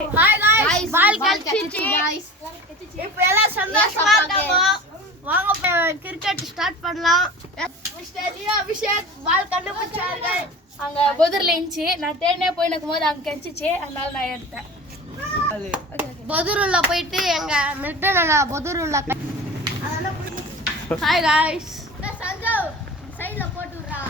Hi guys, ball catching guys. இப்போ எல்லாம் சந்தோஷமா இருக்காங்க. வாங்க கிரிக்கெட் ஸ்டார்ட் பண்ணலாம். மிஸ்டர் லியோ அபிஷேக் பால் கண்டுபிடிச்சாங்க. அங்க பொதுர்ல இருந்துச்சு. நான் தேடினே போய் நிக்கும்போது அங்க கெஞ்சிச்சு. அதனால நான் எடுத்தேன். பொதுருள்ள போயிட்டு எங்க மில்டன் அண்ணா பொதுருள்ள. Hi guys. சஞ்சய் சைடுல போட்டு விடுறா.